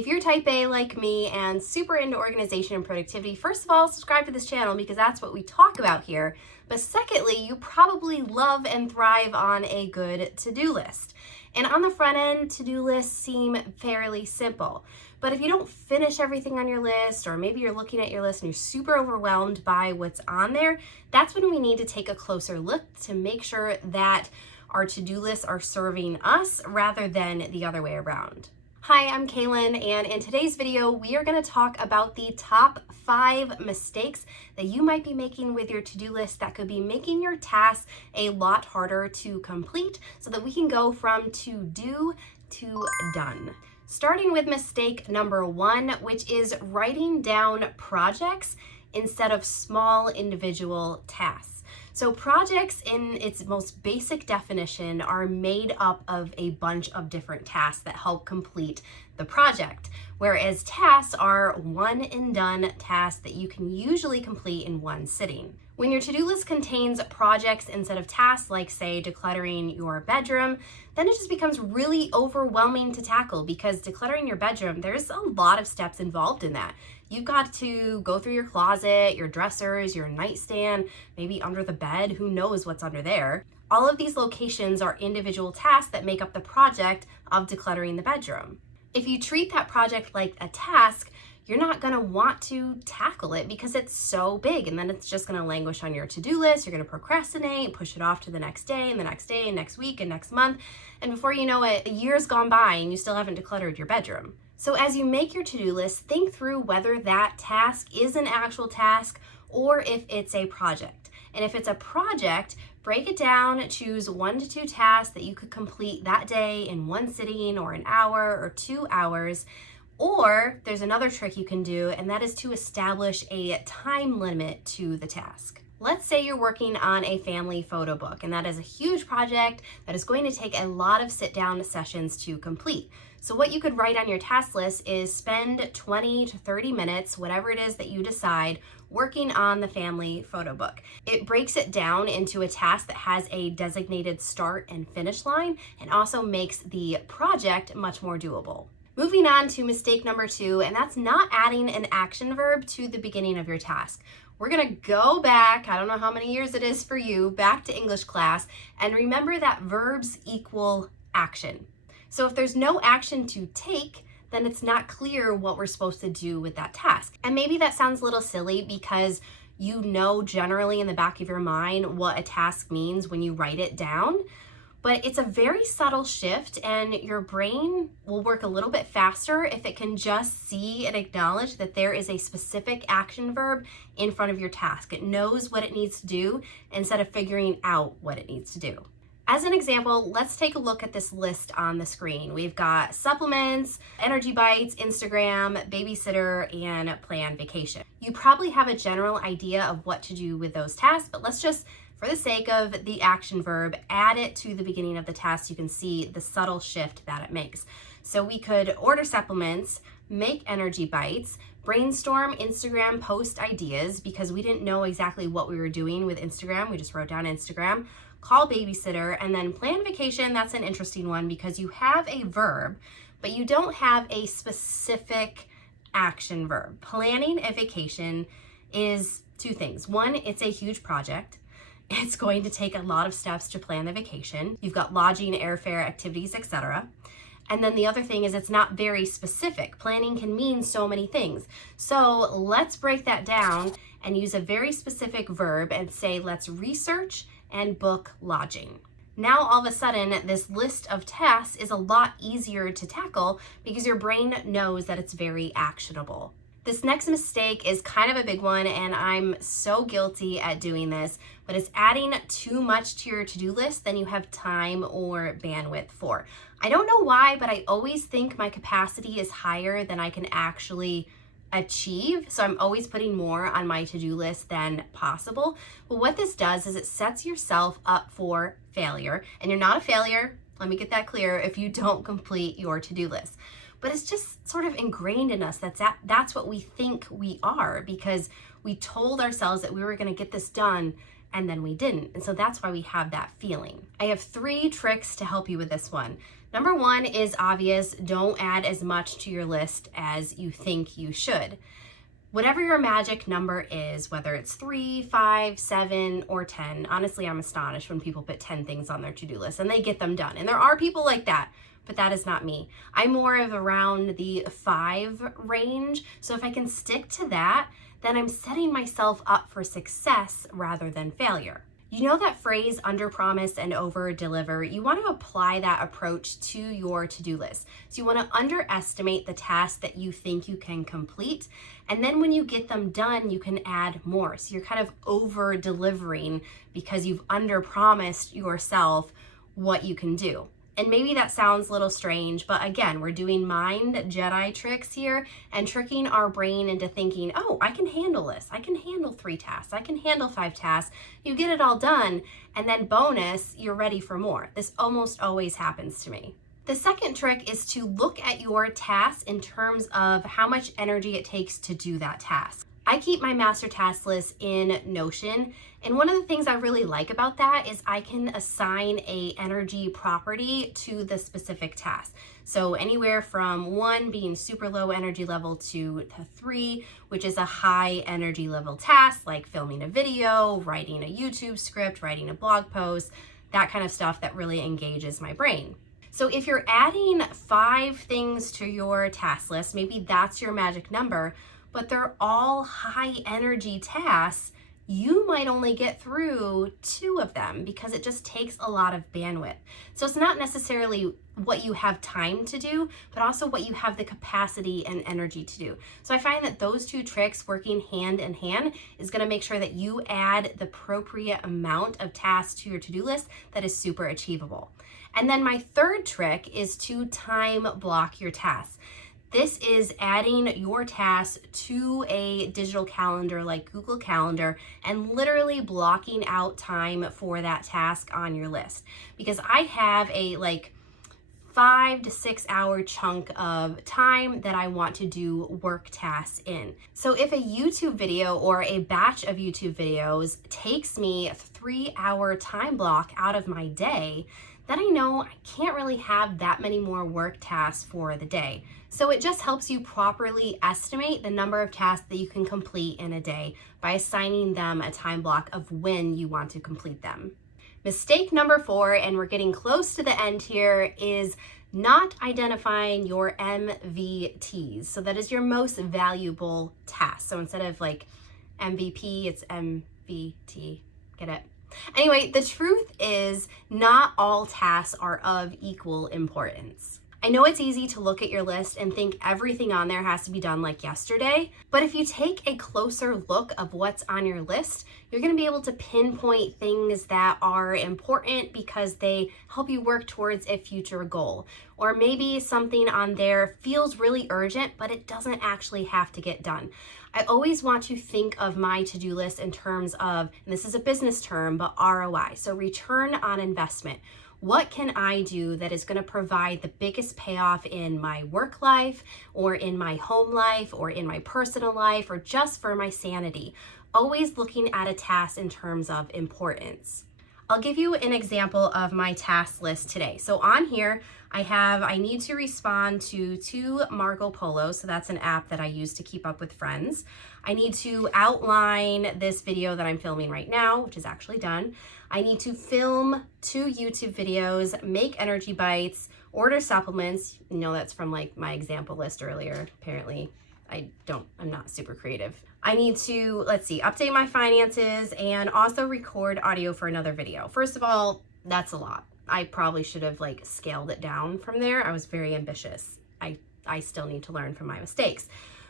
If you're type A like me and super into organization and productivity, first of all, subscribe to this channel because that's what we talk about here. But secondly, you probably love and thrive on a good to-do list. And on the front end, to-do lists seem fairly simple. But if you don't finish everything on your list, or maybe you're looking at your list and you're super overwhelmed by what's on there, that's when we need to take a closer look to make sure that our to-do lists are serving us rather than the other way around. Hi, I'm Kalyn, and in today's video, we are going to talk about the top 5 mistakes that you might be making with your to-do list that could be making your tasks a lot harder to complete so that we can go from to do to done. Starting with mistake number 1, which is writing down projects instead of small individual tasks. So projects in its most basic definition are made up of a bunch of different tasks that help complete the project, whereas tasks are one and done tasks that you can usually complete in one sitting. When your to-do list contains projects instead of tasks, like say decluttering your bedroom, then it just becomes really overwhelming to tackle because decluttering your bedroom, there's a lot of steps involved in that. You've got to go through your closet, your dressers, your nightstand, maybe under the bed, who knows what's under there. All of these locations are individual tasks that make up the project of decluttering the bedroom. If you treat that project like a task, you're not going to want to tackle it because it's so big, and then it's just going to languish on your to-do list. You're going to procrastinate, push it off to the next day and the next day and next week and next month. And before you know it, a year's gone by and you still haven't decluttered your bedroom. So as you make your to-do list, think through whether that task is an actual task or if it's a project. And if it's a project, break it down, choose 1 to 2 tasks that you could complete that day in one sitting or an hour or 2 hours. Or there's another trick you can do, and that is to establish a time limit to the task. Let's say you're working on a family photo book, and that is a huge project that is going to take a lot of sit-down sessions to complete. So what you could write on your task list is spend 20 to 30 minutes, whatever it is that you decide, working on the family photo book. It breaks it down into a task that has a designated start and finish line, and also makes the project much more doable. Moving on to mistake number 2, and that's not adding an action verb to the beginning of your task. We're gonna go back, I don't know how many years it is for you, back to English class, and remember that verbs equal action. So if there's no action to take, then it's not clear what we're supposed to do with that task. And maybe that sounds a little silly because you know generally in the back of your mind what a task means when you write it down. But it's a very subtle shift, and your brain will work a little bit faster if it can just see and acknowledge that there is a specific action verb in front of your task. It knows what it needs to do instead of figuring out what it needs to do. As an example, let's take a look at this list on the screen. We've got supplements, energy bites, Instagram, babysitter, and planned vacation. You probably have a general idea of what to do with those tasks, but let's just, for the sake of the action verb, add it to the beginning of the task. You can see the subtle shift that it makes. So we could order supplements, make energy bites, brainstorm Instagram post ideas because we didn't know exactly what we were doing with Instagram. We just wrote down Instagram, call babysitter, and then plan vacation. That's an interesting one because you have a verb, but you don't have a specific action verb. Planning a vacation is 2 things. 1, it's a huge project. It's going to take a lot of steps to plan the vacation. You've got lodging, airfare, activities, etc. And then the other thing is it's not very specific. Planning can mean so many things. So let's break that down and use a very specific verb and say, let's research and book lodging. Now all of a sudden, this list of tasks is a lot easier to tackle because your brain knows that it's very actionable. This next mistake is kind of a big one, and I'm so guilty at doing this, but it's adding too much to your to-do list than you have time or bandwidth for. I don't know why, but I always think my capacity is higher than I can actually achieve. So I'm always putting more on my to-do list than possible. But what this does is it sets yourself up for failure. And you're not a failure, let me get that clear, if you don't complete your to-do list. But it's just sort of ingrained in us that's what we think we are because we told ourselves that we were going to get this done and then we didn't. And so that's why we have that feeling. I have 3 tricks to help you with this one. Number 1 is obvious. Don't add as much to your list as you think you should. Whatever your magic number is, whether it's 3, 5, 7, or 10, honestly, I'm astonished when people put 10 things on their to-do list and they get them done. And there are people like that, but that is not me. I'm more of around the 5 range. So if I can stick to that, then I'm setting myself up for success rather than failure. You know that phrase, under promise and over deliver? You want to apply that approach to your to-do list. So you want to underestimate the tasks that you think you can complete. And then when you get them done, you can add more. So you're kind of over delivering because you've under promised yourself what you can do. And maybe that sounds a little strange, but again, we're doing mind Jedi tricks here and tricking our brain into thinking, oh, I can handle this. I can handle 3 tasks. I can handle 5 tasks. You get it all done, and then bonus, you're ready for more. This almost always happens to me. The second trick is to look at your tasks in terms of how much energy it takes to do that task. I keep my master task list in Notion, and one of the things I really like about that is I can assign a energy property to the specific task. So anywhere from 1 being super low energy level to 3, which is a high energy level task, like filming a video, writing a YouTube script, writing a blog post, that kind of stuff that really engages my brain. So if you're adding 5 things to your task list, maybe that's your magic number, but they're all high energy tasks, you might only get through 2 of them because it just takes a lot of bandwidth. So it's not necessarily what you have time to do, but also what you have the capacity and energy to do. So I find that those 2 tricks working hand in hand is going to make sure that you add the appropriate amount of tasks to your to-do list that is super achievable. And then my third trick is to time block your tasks. This is adding your tasks to a digital calendar like Google Calendar and literally blocking out time for that task on your list. Because I have a 5 to 6 hour chunk of time that I want to do work tasks in. So if a YouTube video or a batch of YouTube videos takes me a 3-hour time block out of my day, then I know I can't really have that many more work tasks for the day. So it just helps you properly estimate the number of tasks that you can complete in a day by assigning them a time block of when you want to complete them. Mistake number 4, and we're getting close to the end here, is not identifying your MVTs. So that is your most valuable task. So instead of MVP, it's MVT. Get it? Anyway, the truth is not all tasks are of equal importance. I know it's easy to look at your list and think everything on there has to be done like yesterday, but if you take a closer look of what's on your list, you're going to be able to pinpoint things that are important because they help you work towards a future goal. Or maybe something on there feels really urgent, but it doesn't actually have to get done. I always want to think of my to-do list in terms of, and this is a business term, but ROI, so return on investment. What can I do that is going to provide the biggest payoff in my work life or in my home life or in my personal life or just for my sanity? Always looking at a task in terms of importance. I'll give you an example of my task list today. So on here, I need to respond to 2 Marco Polos. So that's an app that I use to keep up with friends. I need to outline this video that I'm filming right now, which is actually done. I need to film 2 YouTube videos, make energy bites, order supplements. You know, that's from my example list earlier. Apparently, I'm not super creative. I need to, update my finances and also record audio for another video. First of all, that's a lot. I probably should have scaled it down from there. I was very ambitious. I still need to learn from my mistakes.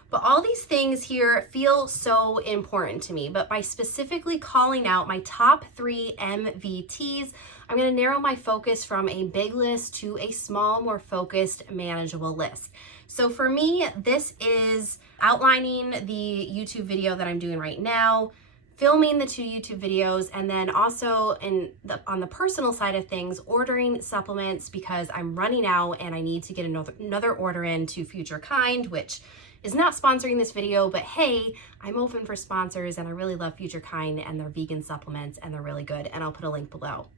But all these things here feel so important to me. But by specifically calling out my top 3 MVTs, I'm going to narrow my focus from a big list to a small, more focused, manageable list. So for me, this is outlining the YouTube video that I'm doing right now, filming the 2 YouTube videos, and then also on the personal side of things, ordering supplements because I'm running out and I need to get another order in to Future Kind, which is not sponsoring this video, but hey, I'm open for sponsors and I really love Future Kind and their vegan supplements and they're really good, and I'll put a link below.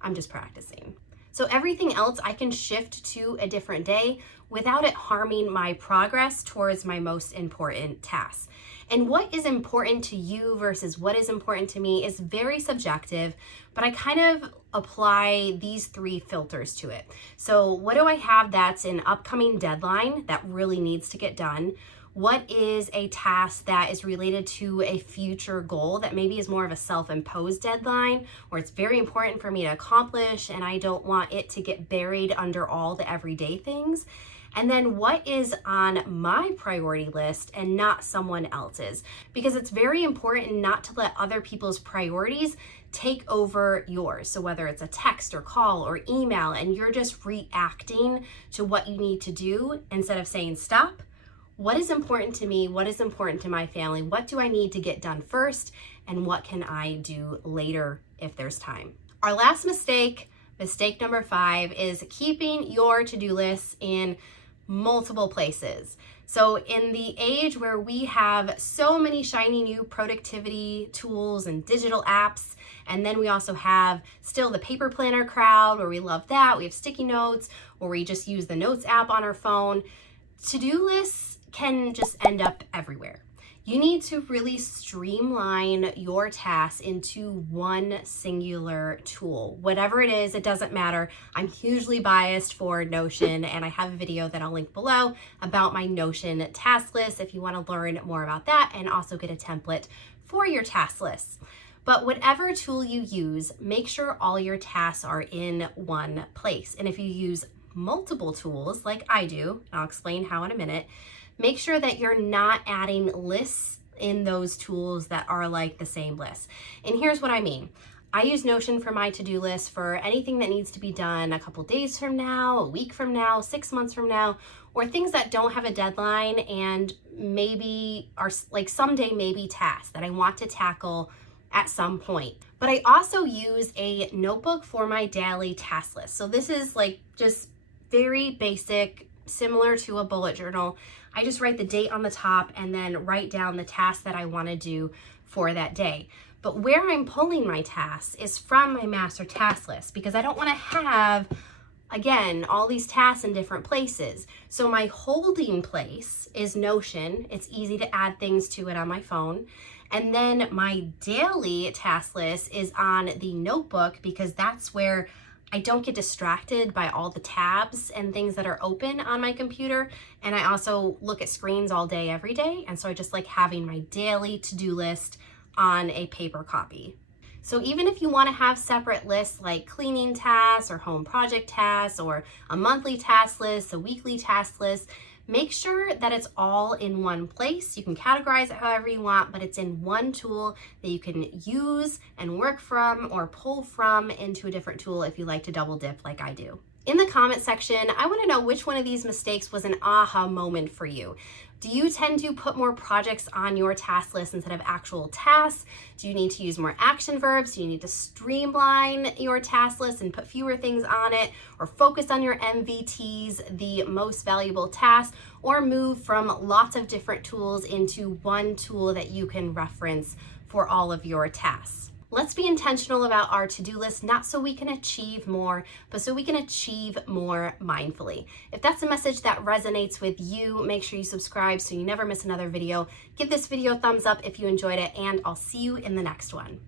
I'm just practicing. So everything else I can shift to a different day without it harming my progress towards my most important tasks. And what is important to you versus what is important to me is very subjective, but I kind of apply these 3 filters to it. So what do I have that's an upcoming deadline that really needs to get done? What is a task that is related to a future goal that maybe is more of a self-imposed deadline, or it's very important for me to accomplish and I don't want it to get buried under all the everyday things? And then what is on my priority list and not someone else's? Because it's very important not to let other people's priorities take over yours. So whether it's a text or call or email and you're just reacting to what you need to do instead of saying stop, what is important to me? What is important to my family? What do I need to get done first? And what can I do later if there's time? Our last mistake number 5, is keeping your to-do lists in multiple places. So in the age where we have so many shiny new productivity tools and digital apps, and then we also have still the paper planner crowd where we love that. We have sticky notes, or we just use the notes app on our phone. To-do lists can just end up everywhere. You need to really streamline your tasks into one singular tool. Whatever it is, it doesn't matter. I'm hugely biased for Notion, and I have a video that I'll link below about my Notion task list if you want to learn more about that and also get a template for your task lists. But whatever tool you use, make sure all your tasks are in one place. And if you use multiple tools like I do, and I'll explain how in a minute, make sure that you're not adding lists in those tools that are like the same list. And here's what I mean. I use Notion for my to-do list for anything that needs to be done a couple days from now, a week from now, 6 months from now, or things that don't have a deadline and maybe are like someday maybe tasks that I want to tackle at some point. But I also use a notebook for my daily task list. So this is like just very basic, similar to a bullet journal. I just write the date on the top and then write down the tasks that I want to do for that day. But where I'm pulling my tasks is from my master task list because I don't want to have, again, all these tasks in different places. So my holding place is Notion. It's easy to add things to it on my phone. And then my daily task list is on the notebook because that's where I don't get distracted by all the tabs and things that are open on my computer. And I also look at screens all day, every day. And so I just like having my daily to-do list on a paper copy. So even if you want to have separate lists like cleaning tasks or home project tasks or a monthly task list, a weekly task list, make sure that it's all in one place. You can categorize it however you want, but it's in one tool that you can use and work from or pull from into a different tool if you like to double dip like I do. In the comment section, I want to know which one of these mistakes was an aha moment for you. Do you tend to put more projects on your task list instead of actual tasks? Do you need to use more action verbs? Do you need to streamline your task list and put fewer things on it, or focus on your MVTs, the most valuable tasks, or move from lots of different tools into one tool that you can reference for all of your tasks? Let's be intentional about our to-do list, not so we can achieve more, but so we can achieve more mindfully. If that's a message that resonates with you, make sure you subscribe so you never miss another video. Give this video a thumbs up if you enjoyed it, and I'll see you in the next one.